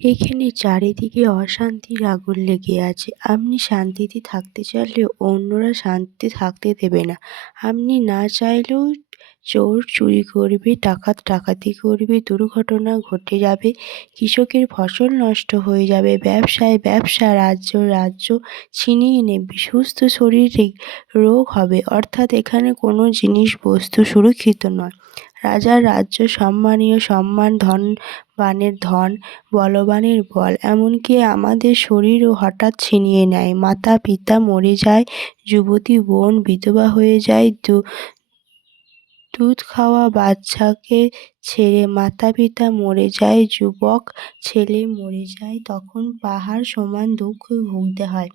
এখানে চারিদিকে অশান্তির আগুন লেগে আছে। আপনি শান্তিতে থাকতে চাইলেও অন্যরা শান্তিতে থাকতে দেবে না। আপনি না চাইলেও চোর চুরি করবে, ডাকাত ডাকাতি করবে, দুর্ঘটনা ঘটে যাবে, কৃষকের ফসল নষ্ট হয়ে যাবে, ব্যবসায় ব্যবসা, রাজ্য ছিনিয়ে নেবে, সুস্থ শরীরে রোগ হবে। অর্থাৎ এখানে কোনো জিনিস বস্তু সুরক্ষিত নয়। রাজার রাজ্য, সম্মানীয় সম্মান, ধনবানের ধন, বলবানের বল, এমনকি আমাদের শরীরও হঠাৎ ছিনিয়ে নেয়। মাতা পিতা মরে যায়, যুবতী বোন বিধবা হয়ে যায়, দুধ খাওয়া বাচ্চাকে ছেড়ে মাতা পিতা মরে যায়, যুবক ছেলে মরে যায়, তখন পাহাড় সমান দুঃখ ভুগতে হয়।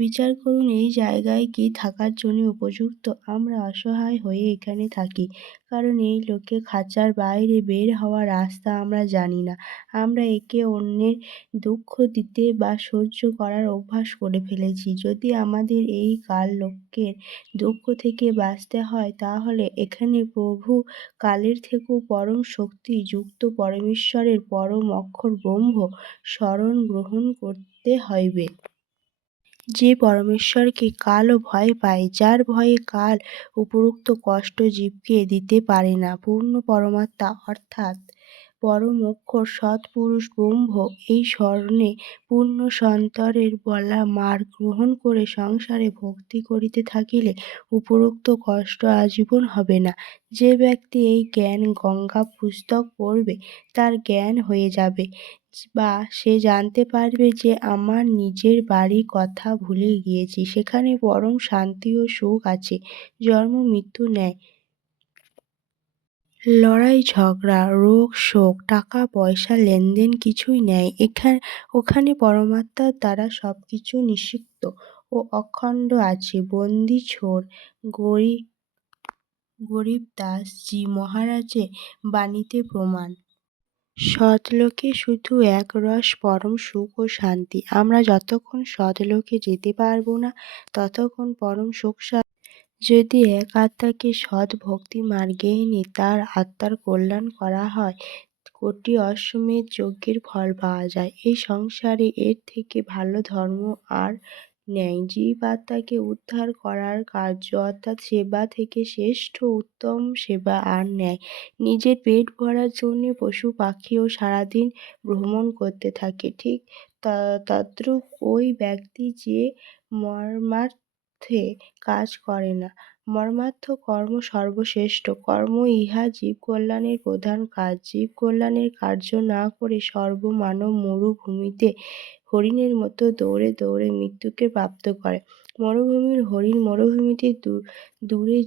বিচার করুন, এই জায়গায় কি থাকার জন্য উপযুক্ত? আমরা অসহায় হয়ে এখানে থাকি, কারণ এই লোকে খাঁচার বাইরে বের হওয়ার রাস্তা আমরা জানি না। আমরা একে অন্যের দুঃখ দিতে বা সহ্য করার অভ্যাস করে ফেলেছি। যদি আমাদের এই কাল লোকের দুঃখ থেকে বাঁচতে হয়, তাহলে এখানে প্রভু কালের থেকেও পরম শক্তি যুক্ত পরমেশ্বরের পরম অক্ষর ব্রহ্ম শরণ গ্রহণ করতে হইবে। যে পরমেশ্বরকে কালও ভয় পায়, যার ভয়ে কাল উপরোক্ত কষ্ট জীবকে দিতে পারে না। পূর্ণ পরমাত্মা অর্থাৎ পরম অক্ষর সৎপুরুষ ব্রহ্ম, এই স্মরণে পূর্ণ সন্তরের বলা মার্গ গ্রহণ করে সংসারে ভক্তি করিতে থাকিলে উপরোক্ত কষ্ট আজীবন হবে না। যে ব্যক্তি এই জ্ঞান গঙ্গা পুস্তক পড়বে, তার জ্ঞান হয়ে যাবে, বা সে জানতে পারবে যে আমার নিজের বাড়ির কথা ভুলে গিয়েছি, সেখানে পরম শান্তি ও সুখ আছে। জন্ম মৃত্যু নেই, লড়াই ঝগড়া, রোগ শোক, টাকা পয়সা লেনদেন কিছুই নেই। ওখানে পরমাত্মার দ্বারা সবকিছু নিষিক্ত ও অখণ্ড আছে। বন্দী ছোর, গরিব দাস, জি মহারাজে বাণীতে প্রমাণ। সৎলোকে শুধু একরস পরম সুখ ও শান্তি। আমরা যতক্ষণ সৎলোকে যেতে পারব না, ততক্ষণ পরম সুখ যদি এক আত্মাকে সৎ ভক্তি মার্গে এনে তার আত্মার কল্যাণ করা হয়, কোটি অশ্বমেধ যজ্ঞের ফল পাওয়া যায়। এই সংসারে এর থেকে ভালো ধর্ম আর নেই। জীব আত্মাকে উদ্ধার করার কার্য অর্থাৎ সেবা থেকে শ্রেষ্ঠ উত্তম সেবা আর নেই। নিজের পেট ভরার জন্য পশু পাখিও সারাদিন ভ্রমণ করতে থাকে, ঠিক তদ্রূপ ওই ব্যক্তি যে মর্মার্থে কাজ করে না। মর্মার্থ কর্ম সর্বশ্রেষ্ঠ কর্ম, ইহা জীবকল্যাণের প্রধান কাজ। জীবকল্যাণের কার্য না করে সর্বমানব মরুভূমিতে হরিণের মতো দৌড়ে দৌড়ে মৃত্যুকে প্রাপ্ত করে। মরুভূমির হরিণ মরুভূমিতে দূরে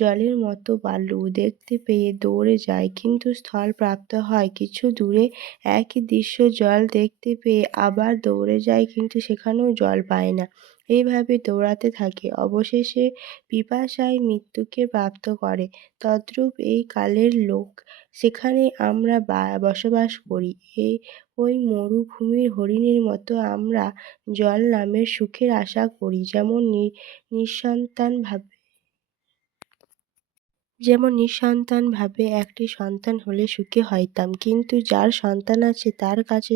জলের মতো বালু দেখতে পেয়ে দৌড়ে যায়, কিন্তু স্থল প্রাপ্ত হয়। কিছু দূরে একই দৃশ্য জল দেখতে পেয়ে আবার দৌড়ে যায়, কিন্তু সেখানেও জল পায় না। এইভাবে দৌড়াতে থাকে, অবশেষে পিপাসায় মৃত্যুকে প্রাপ্ত করে। তদ্রূপ এই কালের লোক, সেখানে আমরা বসবাস করি। ওই মরুভূমির হরিণের মতো আমরা জল নামের সুখের আশা করি। যেমন নিঃসন্তানভাবে একটি সন্তান হলে সুখী হইতাম, কিন্তু যার সন্তান আছে তার কাছে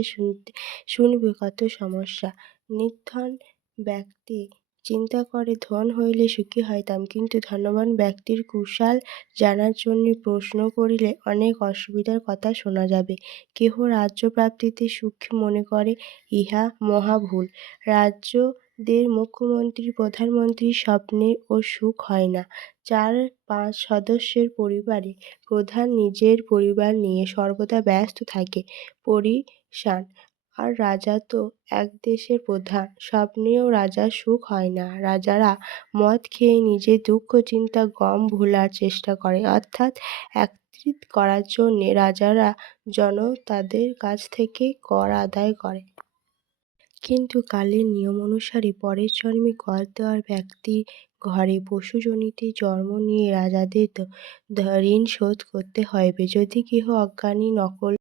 শুনবে কত সমস্যা। নির্ধন ব্যক্তি চিন্তা করে ধন হইলে সুখী হইতাম, কিন্তু ধনবান ব্যক্তির কুশল জানার জন্য প্রশ্ন করিলে অনেক অসুবিধার কথা শোনা যাবে। কেহ রাজ্যপ্রাপ্তিতে সুখ মনে করে, ইহা মহা ভুল। রাজ্যদের মুখ্যমন্ত্রী প্রধানমন্ত্রীর স্বপ্নে ও সুখ হয় না। 4-5 সদস্যের পরিবারে প্রধান নিজের পরিবার নিয়ে সর্বদা ব্যস্ত থাকে, পরেশান। আর রাজা তো এক দেশের প্রধান, স্বপ্নেও রাজার সুখ হয় না। রাজারা মদ খেয়ে নিজের দুঃখ চিন্তা গম ভোলার চেষ্টা করে, অর্থাৎ একত্রিত করার জন্যে রাজারা জনতাদের কাছ থেকে কর আদায় করে। কিন্তু কালের নিয়ম অনুসারে পরের জন্মে কর দেওয়ার ব্যক্তির ঘরে পশুযোনিতে জন্ম নিয়ে রাজাদের ঋণ শোধ করতে হইবে। যদি কেহ অজ্ঞানী নকল